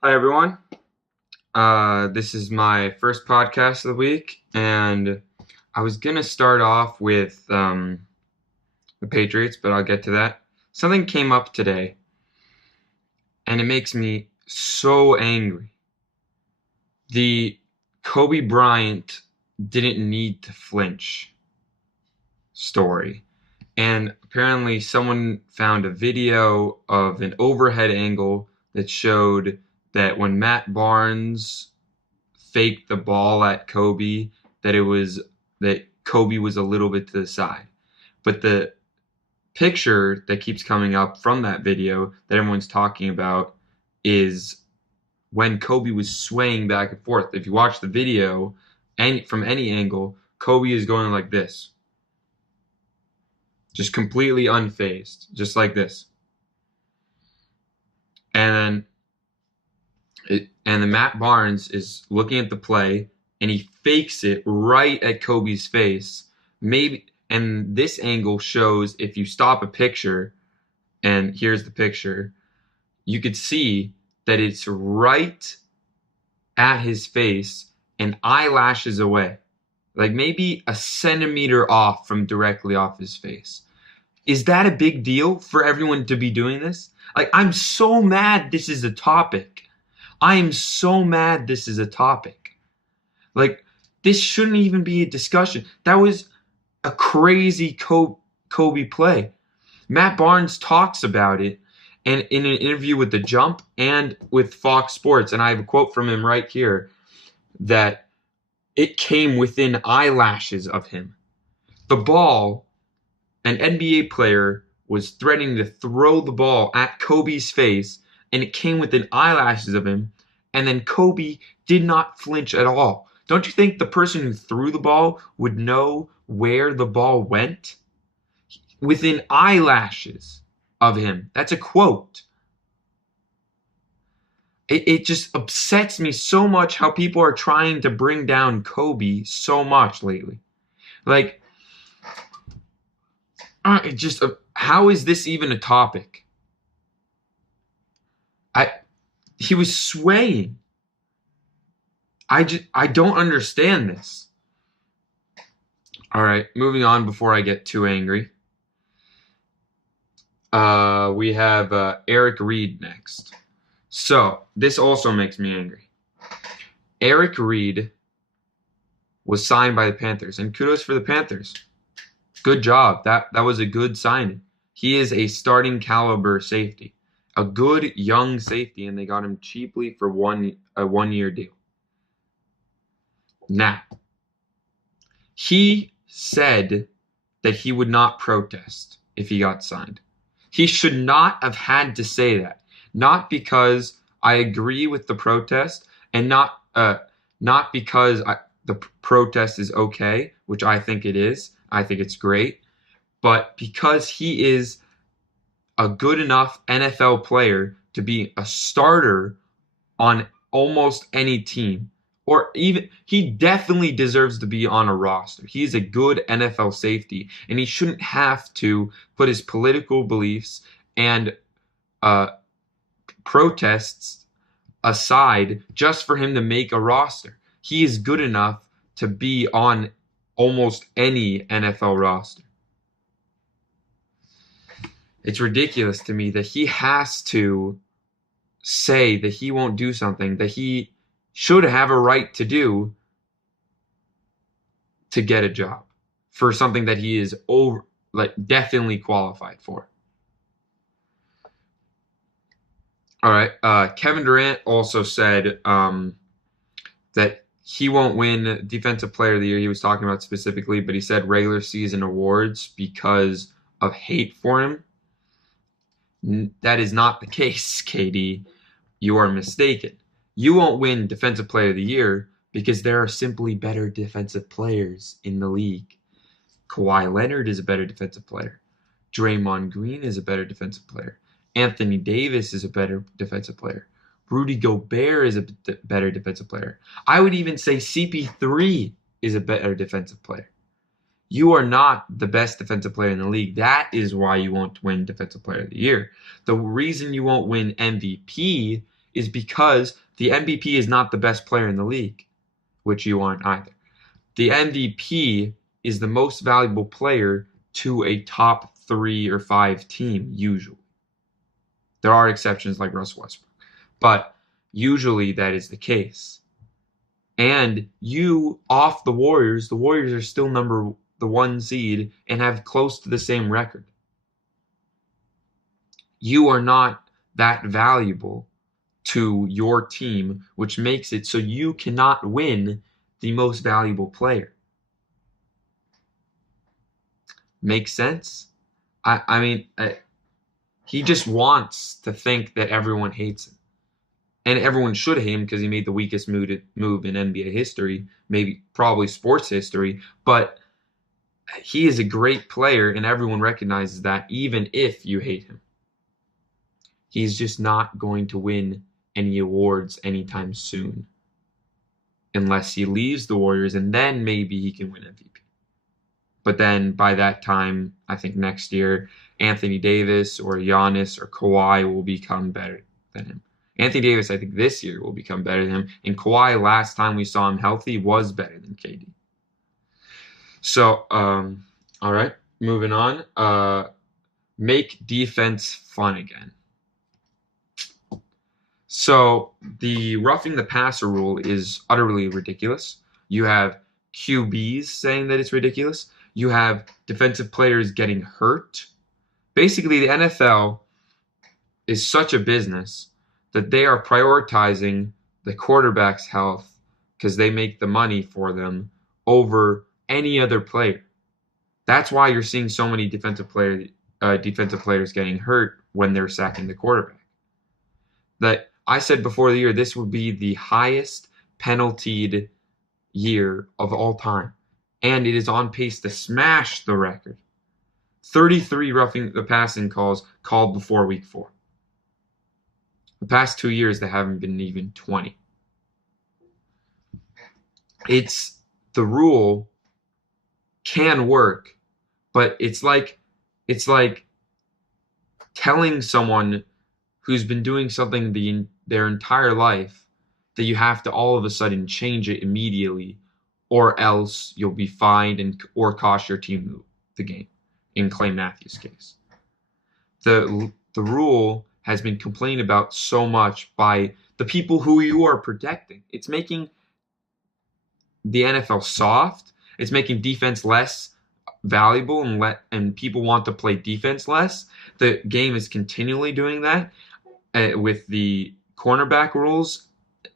Hi, everyone. This is my first podcast of the week, and I was going to start off with the Patriots, but I'll get to that. Something came up today, and it makes me so angry. The Kobe Bryant didn't need to flinch story. And apparently, someone found a video of an overhead angle that showed that when Matt Barnes faked the ball at Kobe, that Kobe was a little bit to the side. But the picture that keeps coming up from that video that everyone's talking about is when Kobe was swaying back and forth. If you watch the video from any angle, Kobe is going like this, just completely unfazed, just like this. And then Matt Barnes is looking at the play and he fakes it right at Kobe's face. And this angle shows, if you stop a picture, and here's the picture, you could see that it's right at his face and eyelashes away, like maybe a centimeter off from directly off his face. Is that a big deal for everyone to be doing this? Like, I'm so mad this is a topic. I am so mad this is a topic. Like, this shouldn't even be a discussion. That was a crazy Kobe play. Matt Barnes talks about it and in an interview with The Jump and with Fox Sports, and I have a quote from him right here, that it came within eyelashes of him. The ball, an NBA player was threatening to throw the ball at Kobe's face, and it came within eyelashes of him, and then Kobe did not flinch at all. Don't you think the person who threw the ball would know where the ball went? Within eyelashes of him. That's a quote. It just upsets me so much how people are trying to bring down Kobe so much lately. Like, how is this even a topic? He was swaying. I don't understand this. All right, moving on before I get too angry. We have Eric Reid next. So this also makes me angry. Eric Reid was signed by the Panthers, and kudos for the Panthers. Good job. That was a good signing. He is a starting caliber safety, a good young safety, and they got him cheaply for a 1-year deal. Now, he said that he would not protest if he got signed. He should not have had to say that. Not because I agree with the protest, and not because the protest is okay, which I think it is. I think it's great. But because he is a good enough NFL player to be a starter on almost any team, or even he definitely deserves to be on a roster. He's a good NFL safety, and he shouldn't have to put his political beliefs and protests aside just for him to make a roster. He is good enough to be on almost any NFL roster. It's ridiculous to me that he has to say that he won't do something that he should have a right to do to get a job for something that he is definitely qualified for. All right. Kevin Durant also said that he won't win Defensive Player of the Year. He was talking about specifically, but he said regular season awards because of hate for him. That is not the case, KD. You are mistaken. You won't win Defensive Player of the Year because there are simply better defensive players in the league. Kawhi Leonard is a better defensive player. Draymond Green is a better defensive player. Anthony Davis is a better defensive player. Rudy Gobert is a better defensive player. I would even say CP3 is a better defensive player. You are not the best defensive player in the league. That is why you won't win Defensive Player of the Year. The reason you won't win MVP is because the MVP is not the best player in the league, which you aren't either. The MVP is the most valuable player to a top 3 or 5 team, usually. There are exceptions like Russell Westbrook, but usually that is the case. And you off the Warriors are still the 1 seed and have close to the same record. You are not that valuable to your team, which makes it so you cannot win the most valuable player. Makes sense? I mean, he just wants to think that everyone hates him. And everyone should hate him because he made the weakest move in NBA history, probably sports history. But he is a great player, and everyone recognizes that, even if you hate him. He's just not going to win any awards anytime soon unless he leaves the Warriors, and then maybe he can win MVP. But then by that time, I think next year, Anthony Davis or Giannis or Kawhi will become better than him. Anthony Davis, I think this year will become better than him. And Kawhi, last time we saw him healthy, was better than KD. So, all right, moving on. Make defense fun again. So the roughing the passer rule is utterly ridiculous. You have QBs saying that it's ridiculous. You have defensive players getting hurt. Basically, the NFL is such a business that they are prioritizing the quarterback's health because they make the money for them over any other player. That's why you're seeing so many defensive players getting hurt when they're sacking the quarterback. That I said before the year, this would be the highest penaltied year of all time. And it is on pace to smash the record. 33 roughing the passing calls called before week 4. The past 2 years, there haven't been even 20. The rule can work, but it's like telling someone who's been doing something their entire life that you have to all of a sudden change it immediately, or else you'll be fined or cost your team the game, in Clay Matthews' case. The rule has been complained about so much by the people who you are protecting. It's making the NFL soft. It's making defense less valuable, and people want to play defense less. The game is continually doing that with the cornerback rules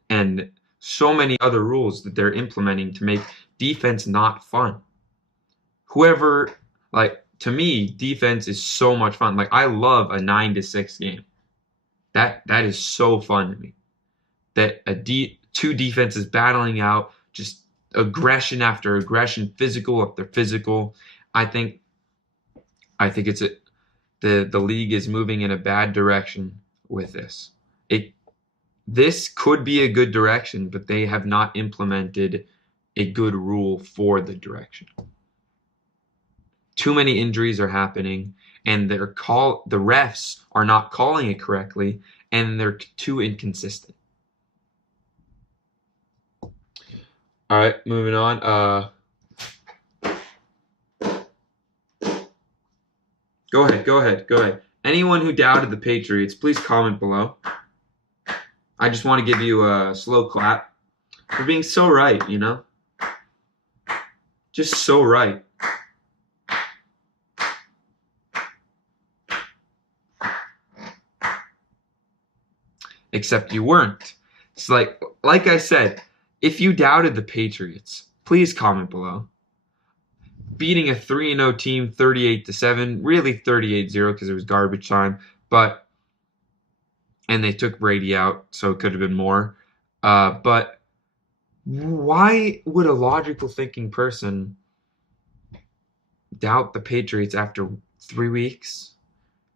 and so many other rules that they're implementing to make defense not fun. To me, defense is so much fun. Like, I love a 9-6 game. That is so fun to me. That two defenses battling out, just aggression after aggression, physical after physical. I think it's the league is moving in a bad direction with this. This could be a good direction, but they have not implemented a good rule for the direction. Too many injuries are happening, and the refs are not calling it correctly, and they're too inconsistent. All right, moving on. Go ahead. Anyone who doubted the Patriots, please comment below. I just want to give you a slow clap for being so right, Just so right. Except you weren't. It's like I said, if you doubted the Patriots, please comment below. Beating a 3-0 team 38-7, really 38-0 because it was garbage time, and they took Brady out, so it could have been more. But why would a logical thinking person doubt the Patriots after 3 weeks?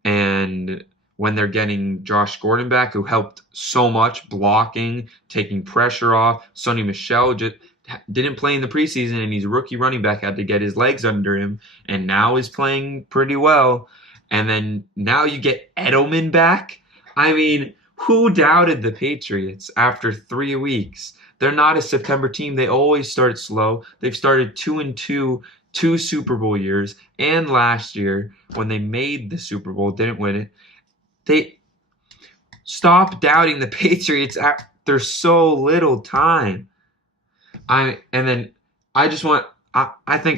And when they're getting Josh Gordon back, who helped so much, blocking, taking pressure off. Sonny Michel just didn't play in the preseason, and he's a rookie running back, had to get his legs under him, and now is playing pretty well. And then now you get Edelman back. I mean, Who doubted the Patriots after 3 weeks? They're not a September team. They always start slow. They've started 2-2, 2 Super Bowl years, and last year when they made the Super Bowl, didn't win it. They stop doubting the Patriots after so little time. I think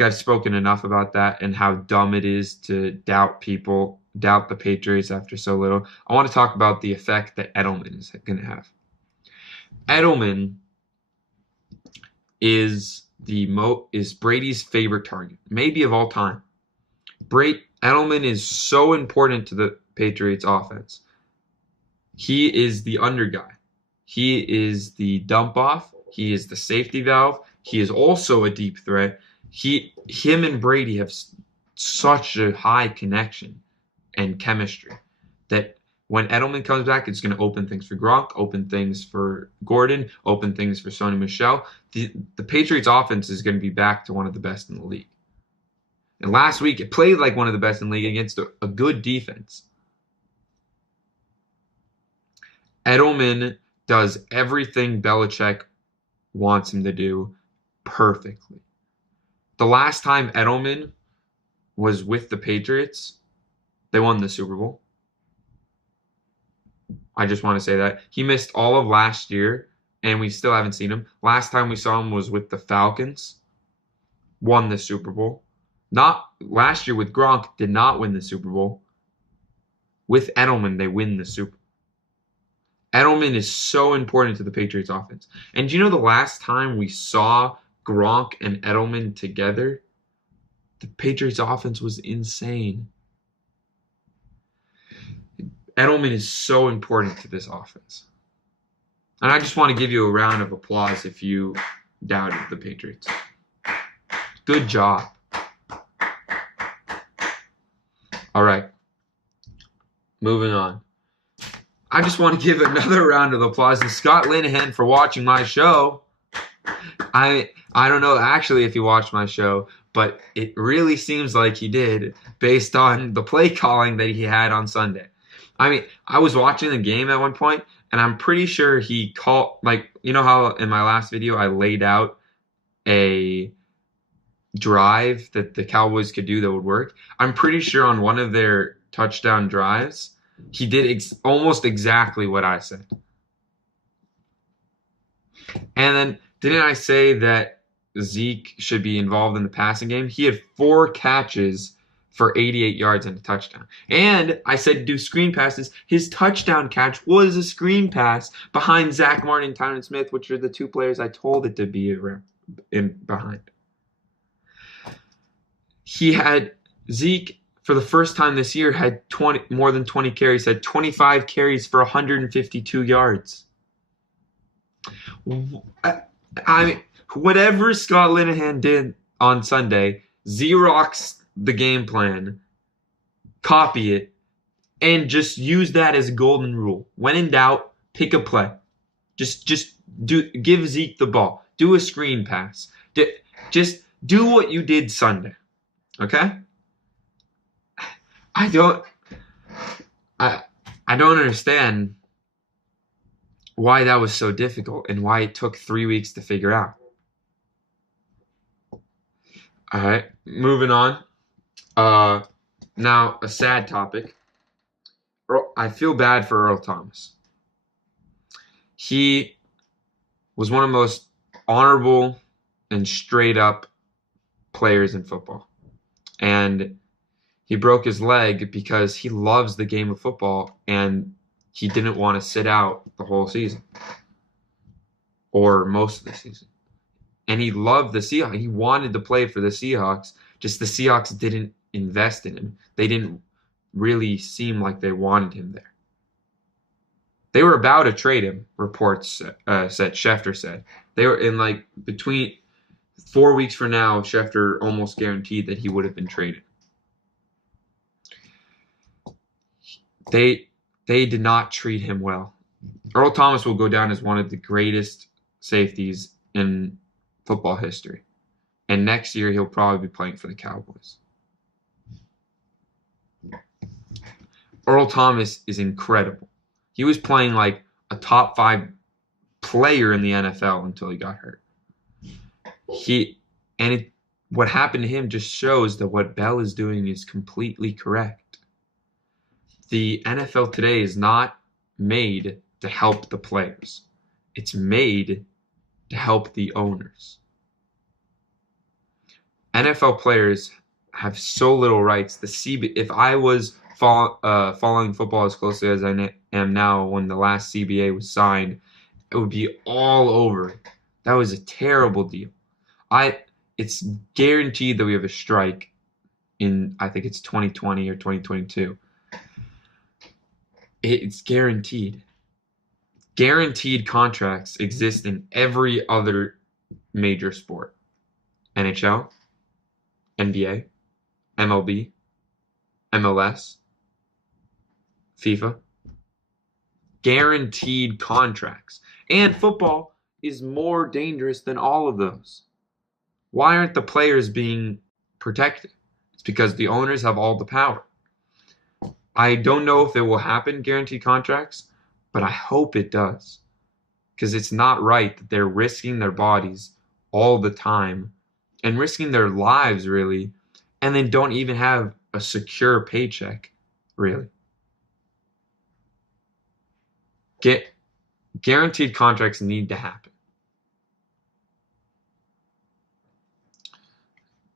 I've spoken enough about that and how dumb it is to doubt the Patriots after so little. I want to talk about the effect that Edelman is going to have. Edelman is Brady's favorite target, maybe of all time. Edelman is so important to the Patriots offense. He is the under guy. He is the dump off. He is the safety valve. He is also a deep threat. Him and Brady have such a high connection and chemistry that when Edelman comes back, it's going to open things for Gronk, open things for Gordon, open things for Sony Michel. The Patriots offense is going to be back to one of the best in the league. And last week, it played like one of the best in the league against a good defense. Edelman does everything Belichick wants him to do perfectly. The last time Edelman was with the Patriots, they won the Super Bowl. I just want to say that. He missed all of last year, and we still haven't seen him. Last time we saw him was with the Falcons, won the Super Bowl. Not last year with Gronk, did not win the Super Bowl. With Edelman, they win the Super Bowl. Edelman is so important to the Patriots offense. And do you know the last time we saw Gronk and Edelman together? The Patriots offense was insane. Edelman is so important to this offense. And I just want to give you a round of applause if you doubted the Patriots. Good job. All right. Moving on. I just want to give another round of applause to Scott Linehan for watching my show. I don't know actually if he watched my show, but it really seems like he did based on the play calling that he had on Sunday. I mean, I was watching the game at one point, and I'm pretty sure he called, like, you know how in my last video I laid out a drive that the Cowboys could do that would work? I'm pretty sure on one of their touchdown drives, he did almost exactly what I said. And then, didn't I say that Zeke should be involved in the passing game? He had 4 catches for 88 yards and a touchdown. And I said do screen passes. His touchdown catch was a screen pass behind Zach Martin and Tyron Smith, which are the 2 players I told it to be behind. He had Zeke, for the first time this year, had more than 20 carries, had 25 carries for 152 yards. I mean, whatever Scott Linehan did on Sunday, Xerox the game plan, copy it, and just use that as a golden rule. When in doubt, pick a play. Just give Zeke the ball. Do a screen pass. Just do what you did Sunday. Okay? I don't understand why that was so difficult and why it took 3 weeks to figure out. All right, moving on. Now, a sad topic. I feel bad for Earl Thomas. He was one of the most honorable and straight up players in football. And he broke his leg because he loves the game of football and he didn't want to sit out the whole season or most of the season. And he loved the Seahawks. He wanted to play for the Seahawks. Just the Seahawks didn't invest in him. They didn't really seem like they wanted him there. They were about to trade him, reports Schefter said. They were in between 4 weeks from now, Schefter almost guaranteed that he would have been traded. They did not treat him well. Earl Thomas will go down as one of the greatest safeties in football history. And next year, he'll probably be playing for the Cowboys. Earl Thomas is incredible. He was playing like a top 5 player in the NFL until he got hurt. What happened to him just shows that what Bell is doing is completely correct. The NFL today is not made to help the players. It's made to help the owners. NFL players have so little rights. If I was following football as closely as I am now, when the last CBA was signed, it would be all over. That was a terrible deal. It's guaranteed that we have a strike in, I think it's 2020 or 2022. It's guaranteed. Guaranteed contracts exist in every other major sport. NHL, NBA, MLB, MLS, FIFA. Guaranteed contracts. And football is more dangerous than all of those. Why aren't the players being protected? It's because the owners have all the power. I don't know if it will happen, guaranteed contracts, but I hope it does. Because it's not right that they're risking their bodies all the time and risking their lives, really, and then don't even have a secure paycheck, really. Guaranteed contracts need to happen.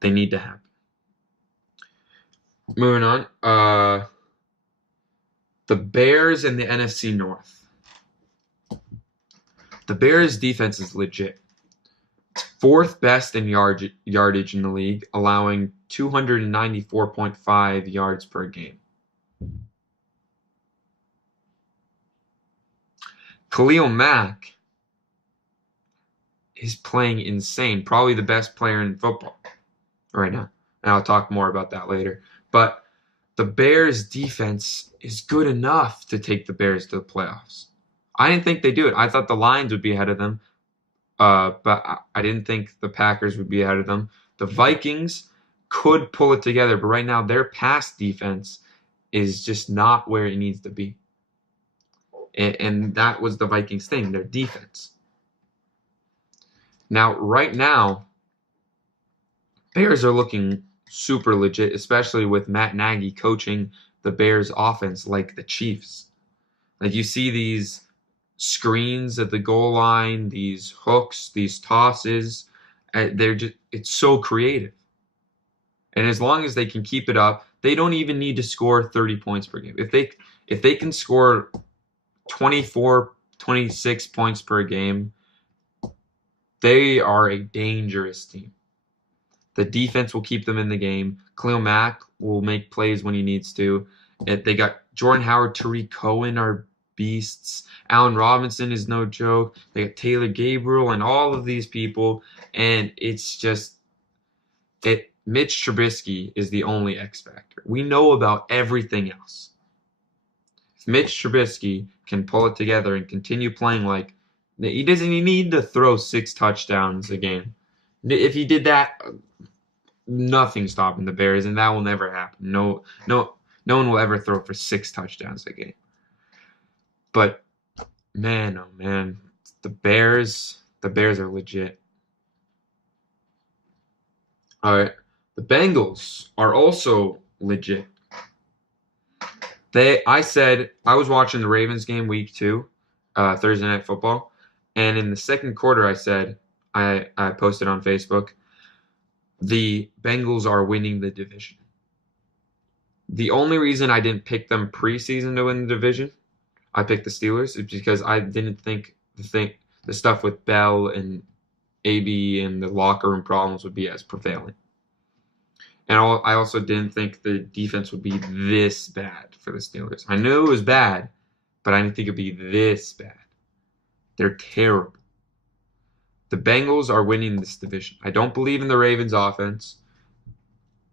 They need to happen. Moving on. The Bears and the NFC North. The Bears' defense is legit. It's 4th best in yardage in the league, allowing 294.5 yards per game. Khalil Mack is playing insane. Probably the best player in football right now. And I'll talk more about that later. But the Bears' defense is good enough to take the Bears to the playoffs. I didn't think they'd do it. I thought the Lions would be ahead of them. But I didn't think the Packers would be ahead of them. The Vikings could pull it together. But right now, their pass defense is just not where it needs to be. And that was the Vikings' thing, their defense. Now, right now, Bears are looking super legit, especially with Matt Nagy coaching the Bears offense like the Chiefs. Like, you see these screens at the goal line, these hooks, these tosses, it's so creative. And as long as they can keep it up, they don't even need to score 30 points per game. If they can score 24, 26 points per game, they are a dangerous team. The defense will keep them in the game. Khalil Mack will make plays when he needs to. They got Jordan Howard, Tariq Cohen are beasts. Allen Robinson is no joke. They got Taylor Gabriel and all of these people. And it's just, Mitch Trubisky is the only X factor. We know about everything else. If Mitch Trubisky can pull it together and continue playing like, he doesn't need to throw 6 touchdowns a game. If he did that, nothing stopping the Bears, and that will never happen. No one will ever throw for 6 touchdowns a game. But man, oh man, the Bears are legit. All right, the Bengals are also legit. I was watching the Ravens game week 2, Thursday Night Football, and in the second quarter, I said, I posted on Facebook, the Bengals are winning the division. The only reason I didn't pick them preseason to win the division, I picked the Steelers, is because I didn't think the stuff with Bell and AB and the locker room problems would be as prevalent. And I also didn't think the defense would be this bad for the Steelers. I knew it was bad, but I didn't think it would be this bad. They're terrible. The Bengals are winning this division. I don't believe in the Ravens offense.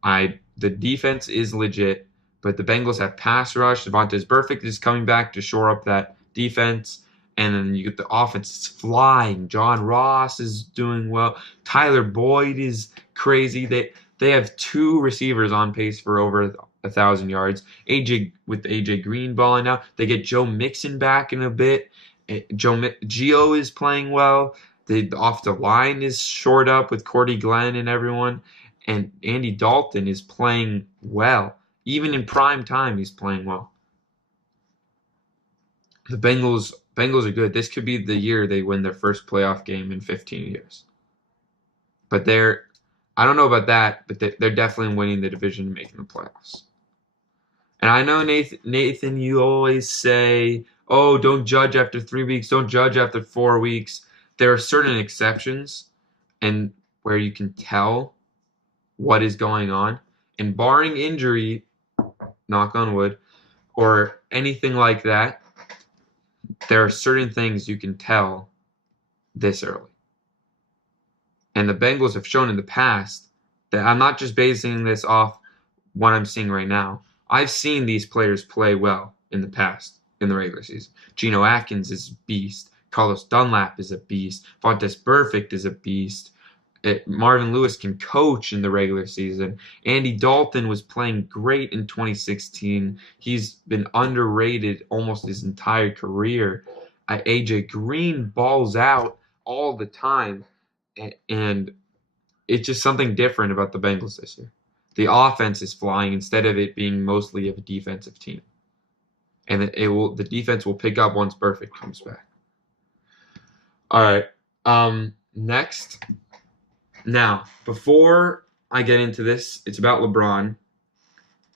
The defense is legit, but the Bengals have pass rush. Devontae Burfict is coming back to shore up that defense. And then you get the offense. It's flying. John Ross is doing well. Tyler Boyd is crazy. They have 2 receivers on pace for over 1,000 yards. AJ Green balling out. They get Joe Mixon back in a bit. Gio is playing well. The offensive line is shored up with Cordy Glenn and everyone. And Andy Dalton is playing well. Even in prime time, he's playing well. The Bengals are good. This could be the year they win their first playoff game in 15 years. But I don't know about that, but they're definitely winning the division and making the playoffs. And I know, Nathan, you always say, oh, don't judge after 3 weeks. Don't judge after 4 weeks. There are certain exceptions and where you can tell what is going on. And barring injury, knock on wood, or anything like that, there are certain things you can tell this early. And the Bengals have shown in the past that I'm not just basing this off what I'm seeing right now. I've seen these players play well in the past in the regular season. Geno Atkins is a beast. Carlos Dunlap is a beast. Vontaze Burfict is a beast. Marvin Lewis can coach in the regular season. Andy Dalton was playing great in 2016. He's been underrated almost his entire career. AJ Green balls out all the time. And it's just something different about the Bengals this year. The offense is flying instead of it being mostly of a defensive team. And the defense will pick up once Burfict comes back. All right. Next. Now, before I get into this, it's about LeBron.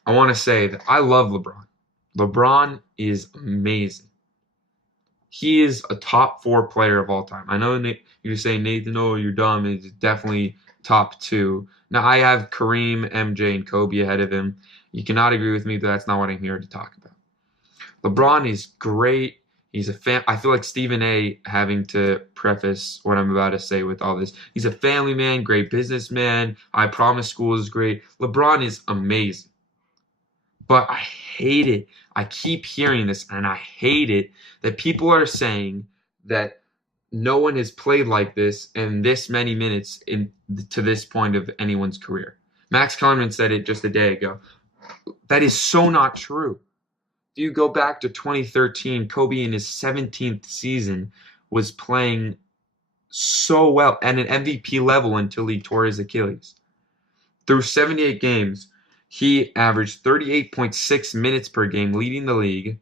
I want to say that I love LeBron. LeBron is amazing. He is a top 4 player of all time. I know you're saying, Nathan, oh, you're dumb. It's definitely top 2. Now, I have Kareem, MJ, and Kobe ahead of him. You cannot agree with me, but that's not what I'm here to talk about. LeBron is great. He's a fan. I feel like Stephen A. having to preface what I'm about to say with all this. He's a family man, great businessman. I promise school is great. LeBron is amazing. But I hate it. I keep hearing this, and I hate it that people are saying that no one has played like this in this many minutes to this point of anyone's career. Max Kellerman said it just a day ago. That is so not true. If you go back to 2013, Kobe in his 17th season was playing so well at an MVP level until he tore his Achilles. Through 78 games, he averaged 38.6 minutes per game, leading the league,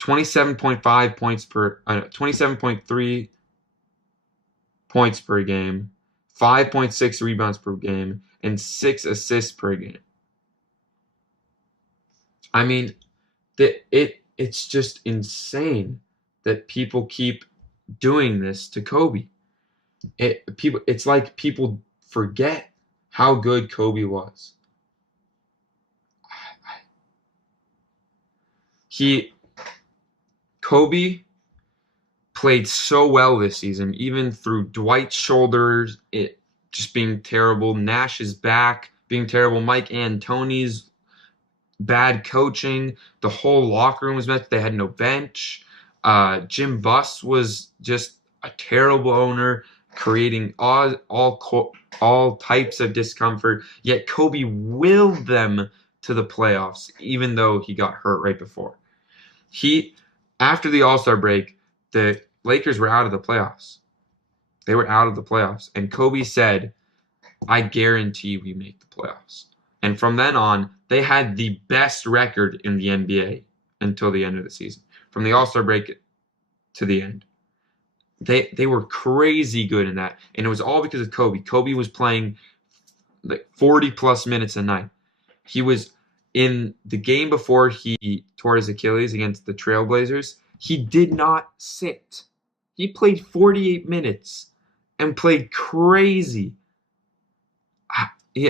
27.3 points per game, 5.6 rebounds per game, and 6 assists per game. I mean, it's just insane that people keep doing this to Kobe. It's like people forget how good Kobe was. Kobe played so well this season, even through Dwight's shoulders, it just being terrible, Nash's back being terrible, Mike D'Antoni's bad coaching, the whole locker room was messed. They had no bench. Jim Buss was just a terrible owner, creating all types of discomfort. Yet Kobe willed them to the playoffs, even though he got hurt right before. After the All-Star break, the Lakers were out of the playoffs. They were out of the playoffs. And Kobe said, I guarantee we make the playoffs. And from then on, they had the best record in the NBA until the end of the season. From the All-Star break to the end. They were crazy good in that. And it was all because of Kobe. Kobe was playing like 40-plus minutes a night. He was in the game before he tore his Achilles against the Trailblazers. He did not sit. He played 48 minutes and played crazy.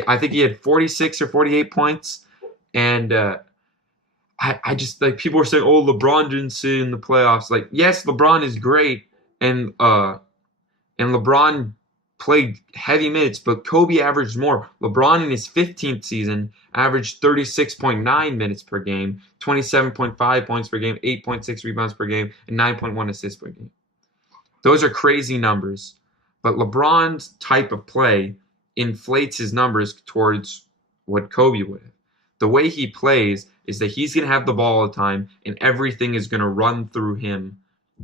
I think he had 46 or 48 points. And I just, like, people were saying, oh, LeBron didn't sit in the playoffs. Like, yes, LeBron is great. And LeBron played heavy minutes, but Kobe averaged more. LeBron in his 15th season averaged 36.9 minutes per game, 27.5 points per game, 8.6 rebounds per game, and 9.1 assists per game. Those are crazy numbers, but LeBron's type of play inflates his numbers towards what Kobe would have. The way he plays is that he's going to have the ball all the time, and everything is going to run through him.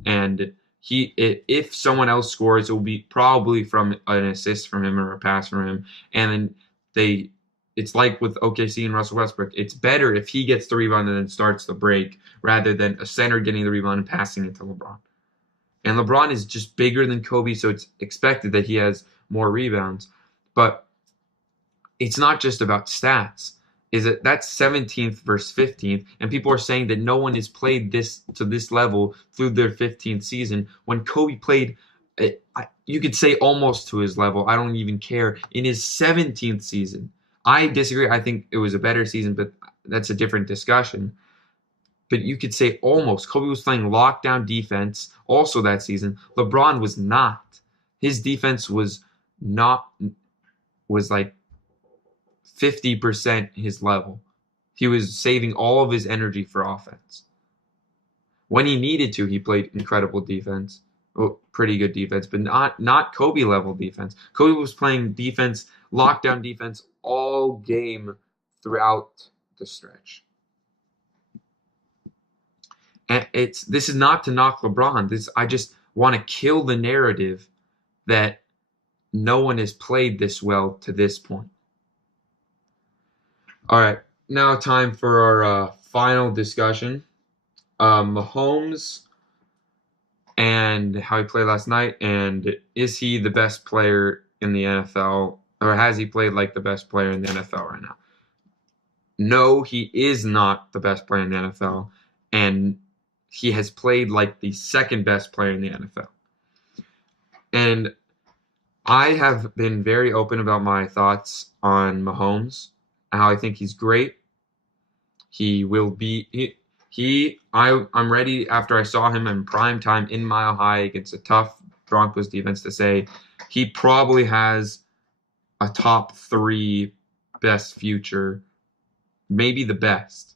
And if someone else scores, it will be probably from an assist from him or a pass from him. And then it's like with OKC and Russell Westbrook. It's better if he gets the rebound and then starts the break rather than a center getting the rebound and passing it to LeBron. And LeBron is just bigger than Kobe, so it's expected that he has more rebounds. But it's not just about stats. That's 17th versus 15th, and people are saying that no one has played this to this level through their 15th season. When Kobe played, you could say almost to his level. I don't even care. In his 17th season, I disagree. I think it was a better season, but that's a different discussion. But you could say almost. Kobe was playing lockdown defense also that season. LeBron was not. His defense was like 50% his level. He was saving all of his energy for offense. When he needed to, he played incredible defense. Well, pretty good defense, but not Kobe level defense. Kobe was playing defense, lockdown defense all game throughout the stretch. And this is not to knock LeBron. I just want to kill the narrative that no one has played this well to this point. All right, now time for our final discussion. Mahomes and how he played last night, and is he the best player in the NFL, or has he played like the best player in the NFL right now? No, he is not the best player in the NFL, and he has played like the second best player in the NFL. And I have been very open about my thoughts on Mahomes, how I think he's great. He will be I'm ready after I saw him in prime time in Mile High against a tough Broncos defense to say he probably has a top 3 best future, maybe the best.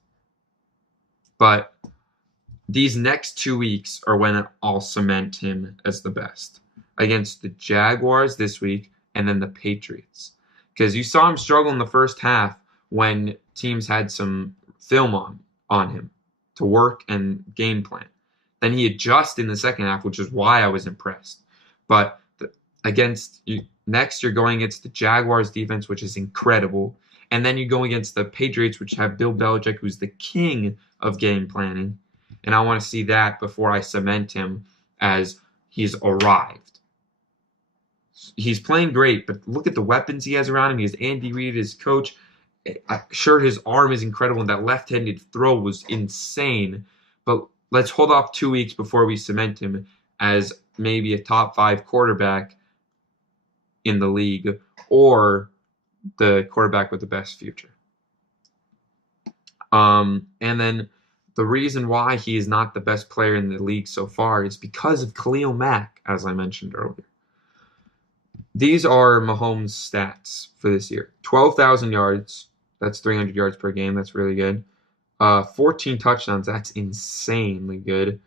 But these next 2 weeks are when I'll cement him as the best. Against the Jaguars this week and then the Patriots. Because you saw him struggle in the first half when teams had some film on him to work and game plan. Then he adjusted in the second half, which is why I was impressed. But next you're going against the Jaguars defense, which is incredible. And then you go against the Patriots, which have Bill Belichick, who's the king of game planning. And I want to see that before I cement him as he's arrived. He's playing great, but look at the weapons he has around him. He has Andy Reid, his coach. Sure, his arm is incredible, and that left-handed throw was insane. But let's hold off 2 weeks before we cement him as maybe a top 5 quarterback in the league or the quarterback with the best future. And then the reason why he is not the best player in the league so far is because of Khalil Mack, as I mentioned earlier. These are Mahomes' stats for this year. 12,000 yards. That's 300 yards per game. That's really good. 14 touchdowns. That's insanely good.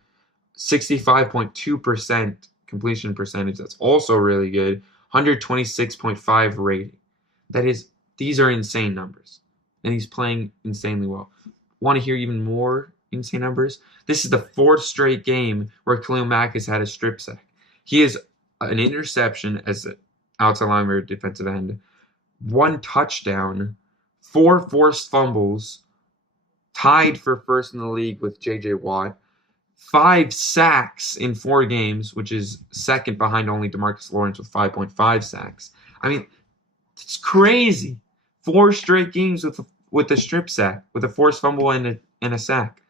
65.2% completion percentage. That's also really good. 126.5 rating. These are insane numbers. And he's playing insanely well. Want to hear even more insane numbers? This is the 4th straight game where Khalil Mack has had a strip sack. He has an interception as an outside linebacker, defensive end, 1 touchdown, 4 forced fumbles, tied for first in the league with J.J. Watt, 5 sacks in 4 games, which is second behind only DeMarcus Lawrence with 5.5 sacks. I mean, it's crazy. 4 straight games with a strip sack, with a forced fumble and a sack,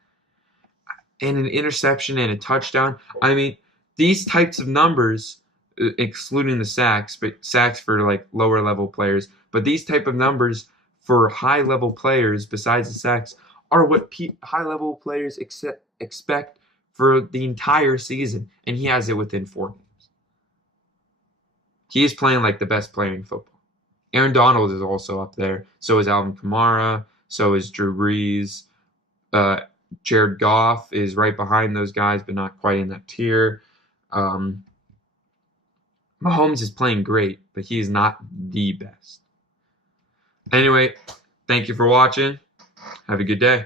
and an interception and a touchdown. I mean, these types of numbers, excluding the sacks, but sacks for like lower level players, but these type of numbers for high level players besides the sacks are what high level players expect for the entire season, and he has it within 4 games. He is playing like the best player in football. Aaron Donald is also up there. So is Alvin Kamara. So is Drew Brees. Jared Goff is right behind those guys, but not quite in that tier. Mahomes is playing great, but he is not the best. Anyway, Thank you for watching. Have a good day.